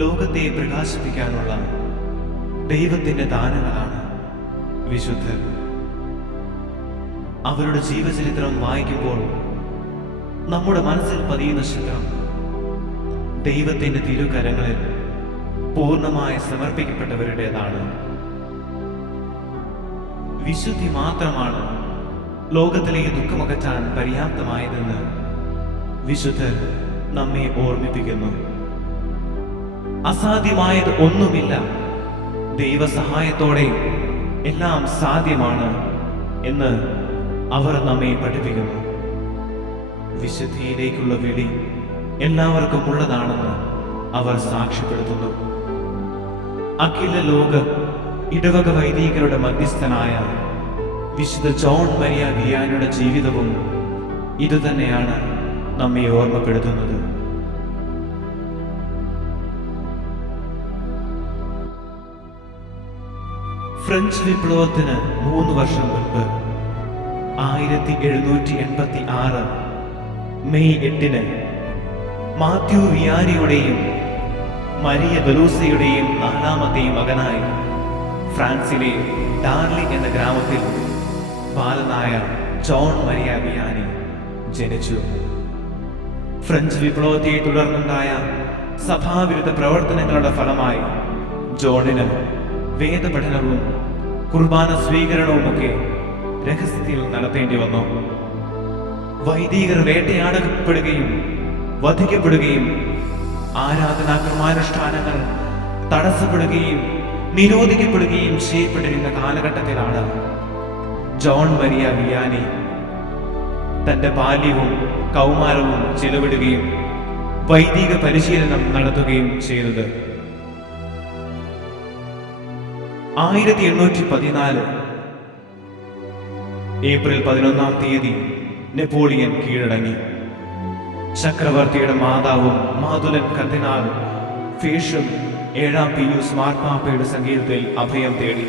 ലോകത്തെ പ്രകാശിപ്പിക്കാനുള്ള ദൈവത്തിന്റെ ദാനങ്ങളാണ് വിശുദ്ധർ. അവരുടെ ജീവചരിത്രം വായിക്കുമ്പോൾ നമ്മുടെ മനസ്സിൽ പതിയുന്ന ചിത്രം ദൈവത്തിന്റെ തിരുകരങ്ങളിൽ പൂർണ്ണമായി സമർപ്പിക്കപ്പെട്ടവരുടേതാണ്. വിശുദ്ധി മാത്രമാണ് ലോകത്തിലെ ദുഃഖമകറ്റാൻ പര്യാപ്തമായതെന്ന് വിശുദ്ധർ നമ്മെ ഓർമ്മിപ്പിക്കുന്നു. അസാധ്യമായത് ഒന്നുമില്ല, ദൈവസഹായത്തോടെ എല്ലാം സാധ്യമാണ് എന്ന് അവർ നമ്മെ പഠിപ്പിക്കുന്നു. വിശുദ്ധിയിലേക്കുള്ള വിളി എല്ലാവർക്കും ഉള്ളതാണെന്ന് അവർ സാക്ഷ്യപ്പെടുത്തുന്നു. അഖില ലോക ഇടവക വൈദികരുടെ മധ്യസ്ഥനായ വിശുദ്ധ ജോൺ മരിയ വിയാനിയുടെ ജീവിതവും ഇതുതന്നെയാണ് നമ്മെ ഓർമ്മപ്പെടുത്തുന്നത്. ഫ്രഞ്ച് വിപ്ലവത്തിന് 3 വർഷം മുൻപ് 1786 മെയ് 8 മാത്യു വിയാനിയുടെയും മരിയ ബലൂസയുടെയും 4ാമത്തെ മകനായി ഫ്രാൻസിലെ ഡാർലി എന്ന ഗ്രാമത്തിൽ ബാലനായ ജോൺ മരിയ വിയാനി ജനിച്ചു. ഫ്രഞ്ച് വിപ്ലവത്തെ തുടർന്നുണ്ടായ സഭാവിരുദ്ധ പ്രവർത്തനങ്ങളുടെ ഫലമായി ജോണിന് വേദപഠനവും കുർബാന സ്വീകരണവുമൊക്കെ രഹസ്യത്തിൽ നടത്തേണ്ടി വന്നു. വൈദികർ വേട്ടയാടപ്പെടുകയും വധിക്കപ്പെടുകയും ആരാധനാ ക്രമാനുഷ്ഠാനങ്ങൾ തടസ്സപ്പെടുകയും നിരോധിക്കപ്പെടുകയും ചെയ്യപ്പെട്ടിരുന്ന കാലഘട്ടത്തിലാണ് ജോൺ മരിയ വിയാനി തന്റെ ബാല്യവും കൗമാരവും ചെലവിടുകയും വൈദിക പരിശീലനം നടത്തുകയും ചെയ്തത്. 1814 ഏപ്രിൽ 11 നെപ്പോളിയൻ കീഴടങ്ങി. ചക്രവർത്തിയുടെ മാതാവും മാതുലൻ കർദിനാൾ ഫേഷും 7ാം പിയൂസ് മാർപ്പാപ്പയുടെ സംഗീതത്തിൽ അഭയം തേടി.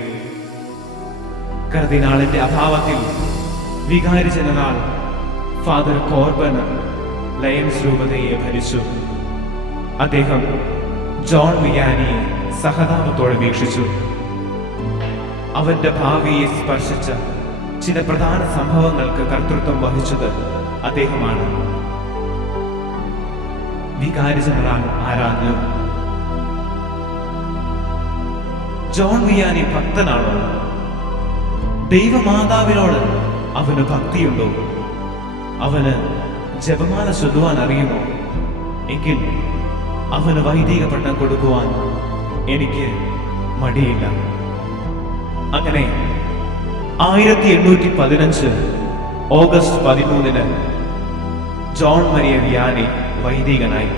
കർദിനാളിന്റെ അഭാവത്തിൽ വികാരി ജനറൽ ഫാദർ കോർബൻ ലയൻസ് രൂപതയെ ഭരിച്ചു. അദ്ദേഹം ജോൺ വിയാനിയെ സഹതാപത്തോടെ വീക്ഷിച്ചു. അവന്റെ ഭാവിയെ സ്പർശിച്ച ചില പ്രധാന സംഭവങ്ങൾക്ക് കർത്തൃത്വം വഹിച്ചത് അദ്ദേഹമാണ്. വികാരി ജനറൽ ആരാഞ്ഞു, ജോൺ വിയാനി ഭക്തനാണോ? ദൈവമാതാവിനോട് അവന് ഭക്തിയുണ്ടോ? അവന് ജപമാല ചൊല്ലുവാൻ അറിയുമോ? എങ്കിൽ അവന് വൈദിക പട്ടം കൊടുക്കുവാൻ എനിക്ക് മടിയില്ല. അങ്ങനെ 1815 ഓഗസ്റ്റ് 13 ജോൺ മരിയ വിയാനി വൈദികനായി.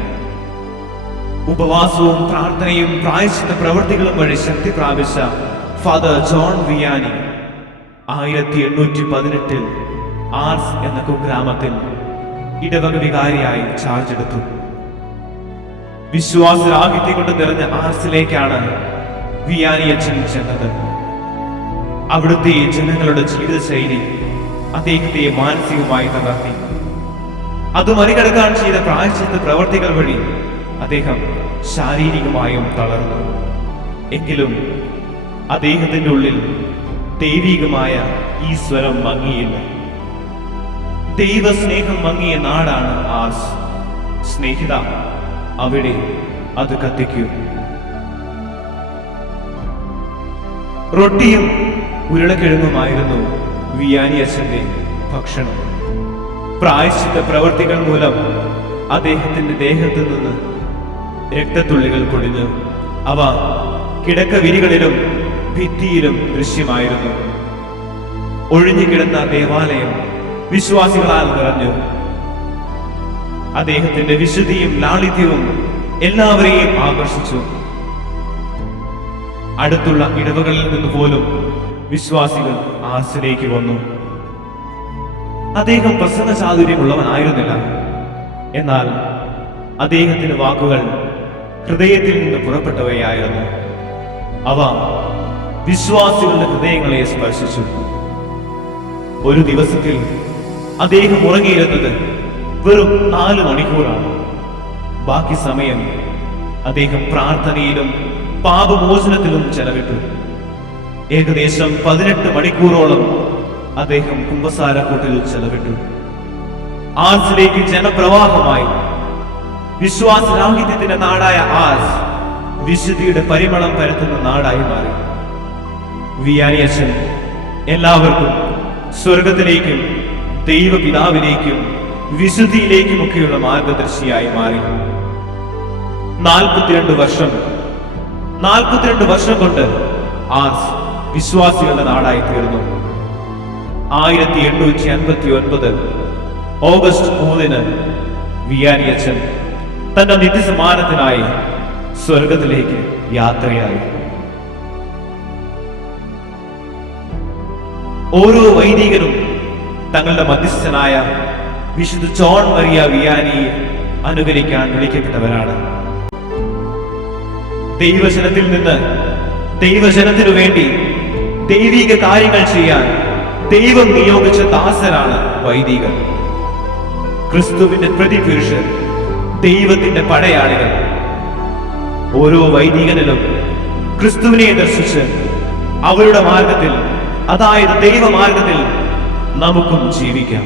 ഉപവാസവും പ്രാർത്ഥനയും പ്രായശ്ചിത്ത പ്രവൃത്തികളും വഴി ശക്തി പ്രാപിച്ച ഫാദർ ജോൺ വിയാനി 1818 ആർസ് എന്ന കുഗ്രാമത്തിൽ ഇടവക വികാരിയായി ചാർജ് എടുത്തു. വിശ്വാസരാഹിത്യം കൊണ്ട് നിറഞ്ഞ ആർസിലേക്കാണ് വിയാനി അച്ഛൻ ചെന്നത്. അവിടുത്തെ ജനങ്ങളുടെ ജീവിതശൈലി അദ്ദേഹത്തെ മാനസികമായി തകർത്തി. അത് മറികടക്കാൻ ചെയ്ത പ്രായശ്ചിത്ത പ്രവർത്തികൾ വഴി അദ്ദേഹം ശാരീരികമായും തളർന്നു. എങ്കിലും അദ്ദേഹത്തിന്റെ ഉള്ളിൽ ദൈവികമായ ഈ സ്വരം മങ്ങിയില്ല. ദൈവസ്നേഹം മങ്ങിയ നാടാണ് ആർസ്. സ്നേഹിത, അവിടെ അത് കത്തിക്കൂ. റൊട്ടിയും ഉരുളക്കിഴങ്ങുമായിരുന്നു വിയാനി അച്ഛന്റെ ഭക്ഷണം. പ്രായശ്ചിത്ത പ്രവർത്തികൾ മൂലം അദ്ദേഹത്തിന്റെ ദേഹത്തു നിന്ന് രക്തത്തുള്ളികൾ പൊടിഞ്ഞു. അവ കിടക്കവിരികളിലും ഭിത്തിയിലും ദൃശ്യമായിരുന്നു. ഒഴിഞ്ഞുകിടന്ന ദേവാലയം വിശ്വാസികളാൽ നിറഞ്ഞു. അദ്ദേഹത്തിന്റെ വിശുദ്ധിയും ലാളിത്യവും എല്ലാവരെയും ആകർഷിച്ചു. അടുത്തുള്ള ഇടവകളിൽ നിന്ന് പോലും വിശ്വാസികൾ ആർസിലേക്ക് വന്നു. അദ്ദേഹം പ്രസംഗ ചാതുര്യമുള്ളവനായിരുന്നില്ല. എന്നാൽ അദ്ദേഹത്തിന്റെ വാക്കുകൾ ഹൃദയത്തിൽ നിന്ന് പുറപ്പെട്ടവയായിരുന്നു. അവ വിശ്വാസികളുടെ ഹൃദയങ്ങളെ സ്പർശിച്ചു. ഒരു ദിവസത്തിൽ അദ്ദേഹം ഉറങ്ങിയിരുന്നത് വെറും 4 മണിക്കൂറാണ്. ബാക്കി സമയം അദ്ദേഹം പ്രാർത്ഥനയിലും പാപമോചനത്തിലും ചെലവിട്ടു. ഏകദേശം 18 മണിക്കൂറോളം അദ്ദേഹം കുമ്പസാരക്കൂട്ടിൽ ചെലവിട്ടു. ആർസിലേക്ക് ജനപ്രവാഹമായി. വിശ്വാസരാഹിത്യത്തിന്റെ നാടായ ആർസ് വിശുദ്ധിയുടെ പരിമളം പരത്തുന്ന നാടായി മാറി. വിയാനി അച്ഛൻ എല്ലാവർക്കും സ്വർഗത്തിലേക്കും ദൈവപിതാവിലേക്കും വിശുദ്ധിയിലേക്കുമൊക്കെയുള്ള മാർഗദർശിയായി മാറി. 42 വർഷം കൊണ്ട് ആർസ് വിശ്വാസികളുടെ നാടായി തീർന്നു. 1859 ഓഗസ്റ്റ് 3 വിയാനി അച്ഛൻ തന്റെ നിത്യസമ്മാനത്തിനായി സ്വർഗത്തിലേക്ക് യാത്രയായി. ഓരോ വൈദികരും തങ്ങളുടെ മധ്യസ്ഥനായ വിശുദ്ധ ജോൺ മരിയ വിയാനിയെ അനുകരിക്കാൻ വിളിക്കപ്പെട്ടവരാണ്. ദൈവജനത്തിൽ നിന്ന് ദൈവജനത്തിനു വേണ്ടി ദൈവിക കാര്യങ്ങൾ ചെയ്യാൻ ദൈവം നിയോഗിച്ച ദാസരാണ് വൈദികർ. ക്രിസ്തുവിന്റെ പ്രതിപുരുഷൻ, ദൈവത്തിന്റെ പടയാളികൾ. ഓരോ വൈദികനിലും ക്രിസ്തുവിനെ ദർശിച്ച് അവരുടെ മാർഗത്തിൽ, അതായത് ദൈവമാർഗത്തിൽ നമുക്കും ജീവിക്കാം.